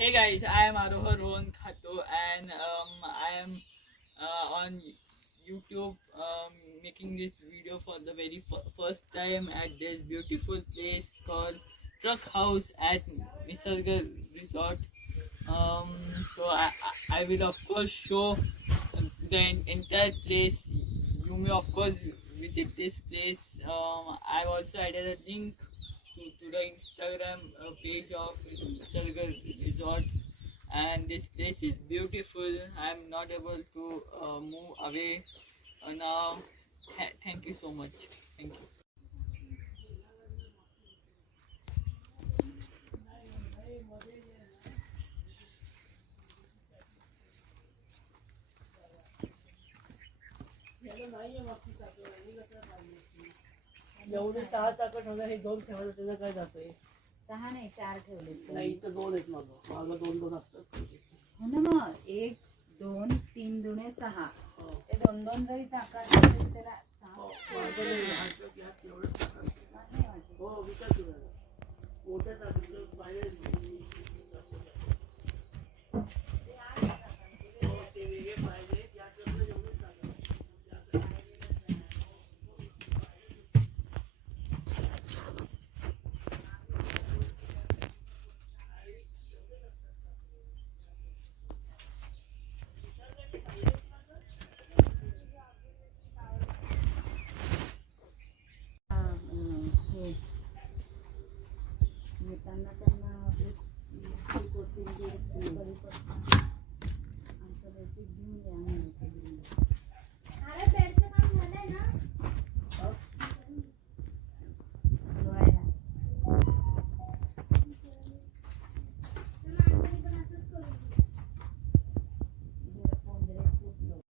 Hey guys, I am Arohar Rohan Khato and I am on YouTube making this video for the very first time at this beautiful place called Truck House at Nisarg Resort. Um, so I will of course show the entire place. You may of course visit this place. I've also added a link to the Instagram page of Nisarg Resort, and this place is beautiful. I'm not able to move away now. Thank you so much. Thank you. एवढे 6 चाकं ठेवलं, हे 2 ठेवलं त्याचं काय जातंय? 6 नाही 4 ठेवले. नाही इथं 2 आहेत मागं 2 असतात. हो ना, मग 1 2 3 दुणे 6. ते 2 जरी चाक असतील तरी त्याला हो विचार केला मोठ्या चाकाचं बाहेर ते वेगळे पाहिजे याच्यातलं जेवढे चाकं येताना त्यांना कोथिंबीर कढीपत्ता असं बेसिक घेऊन या.